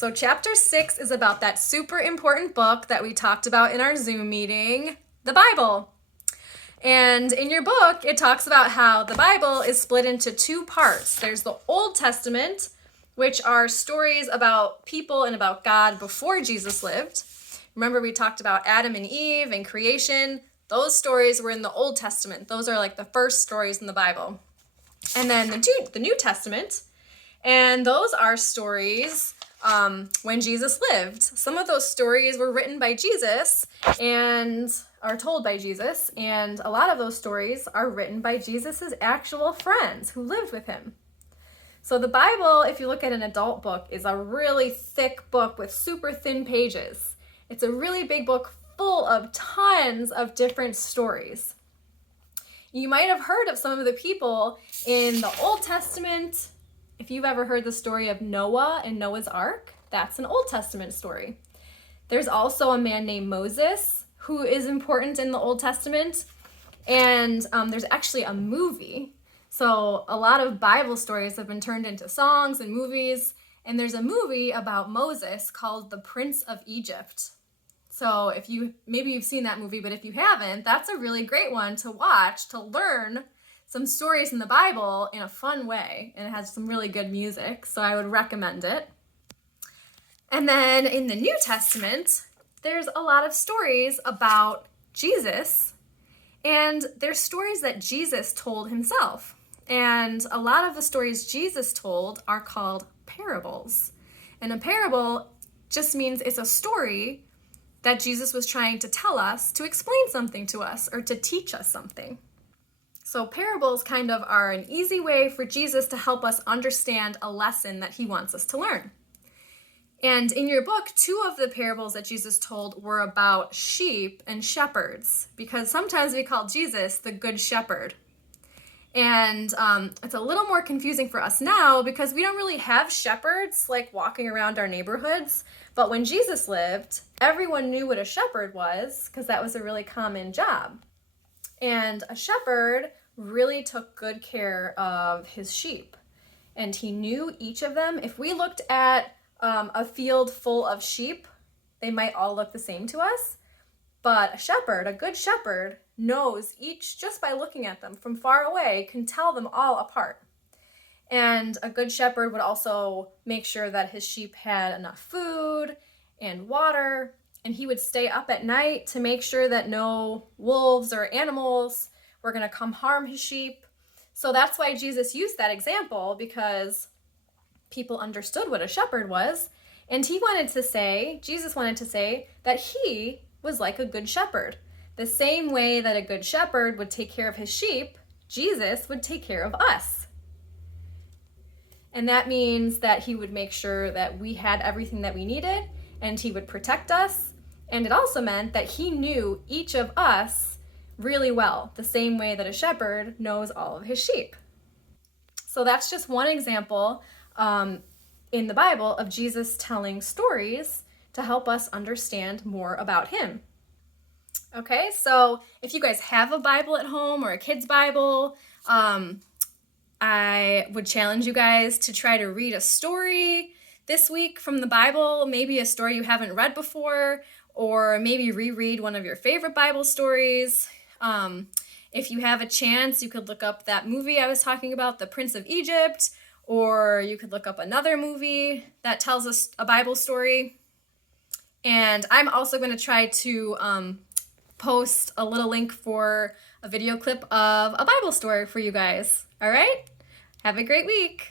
So chapter 6 is about that super important book that we talked about in our Zoom meeting, the Bible. And in your book, it talks about how the Bible is split into two parts. There's the Old Testament, which are stories about people and about God before Jesus lived. Remember, we talked about Adam and Eve and creation. Those stories were in the Old Testament. Those are like the first stories in the Bible. And then the New Testament, and those are stories when Jesus lived. Some of those stories were written by Jesus and are told by Jesus, and a lot of those stories are written by Jesus's actual friends who lived with him. So the Bible, if you look at an adult book, is a really thick book with super thin pages. It's a really big book full of tons of different stories. You might have heard of some of the people in the Old Testament. If you've ever heard the story of Noah and Noah's Ark, that's an Old Testament story. There's also a man named Moses who is important in the Old Testament, and there's actually a movie. So a lot of Bible stories have been turned into songs and movies, and there's a movie about Moses called The Prince of Egypt. So maybe you've seen that movie, but if you haven't, that's a really great one to watch to learn some stories in the Bible in a fun way, and it has some really good music, so I would recommend it. And then in the New Testament, there's a lot of stories about Jesus, and there's stories that Jesus told himself. And a lot of the stories Jesus told are called parables. And a parable just means it's a story that Jesus was trying to tell us to explain something to us or to teach us something. So parables kind of are an easy way for Jesus to help us understand a lesson that he wants us to learn. And in your book, 2 of the parables that Jesus told were about sheep and shepherds, because sometimes we call Jesus the Good Shepherd. And it's a little more confusing for us now because we don't really have shepherds like walking around our neighborhoods. But when Jesus lived, everyone knew what a shepherd was because that was a really common job. And a shepherd really took good care of his sheep. And he knew each of them. If we looked at a field full of sheep, they might all look the same to us. But a shepherd, a good shepherd, knows each just by looking at them from far away, can tell them all apart. And a good shepherd would also make sure that his sheep had enough food and water, and he would stay up at night to make sure that no wolves or animals were going to come harm his sheep. So that's why Jesus used that example, because people understood what a shepherd was, and Jesus wanted to say that he was like a good shepherd. The same way that a good shepherd would take care of his sheep, Jesus would take care of us. And that means that he would make sure that we had everything that we needed, and he would protect us. And it also meant that he knew each of us really well, the same way that a shepherd knows all of his sheep. So that's just one example in the Bible of Jesus telling stories to help us understand more about him. Okay, so if you guys have a Bible at home or a kid's Bible, I would challenge you guys to try to read a story this week from the Bible, maybe a story you haven't read before, or maybe reread one of your favorite Bible stories. If you have a chance, you could look up that movie I was talking about, The Prince of Egypt, or you could look up another movie that tells us a Bible story. And I'm also going to try to post a little link for a video clip of a Bible story for you guys. All right? Have a great week.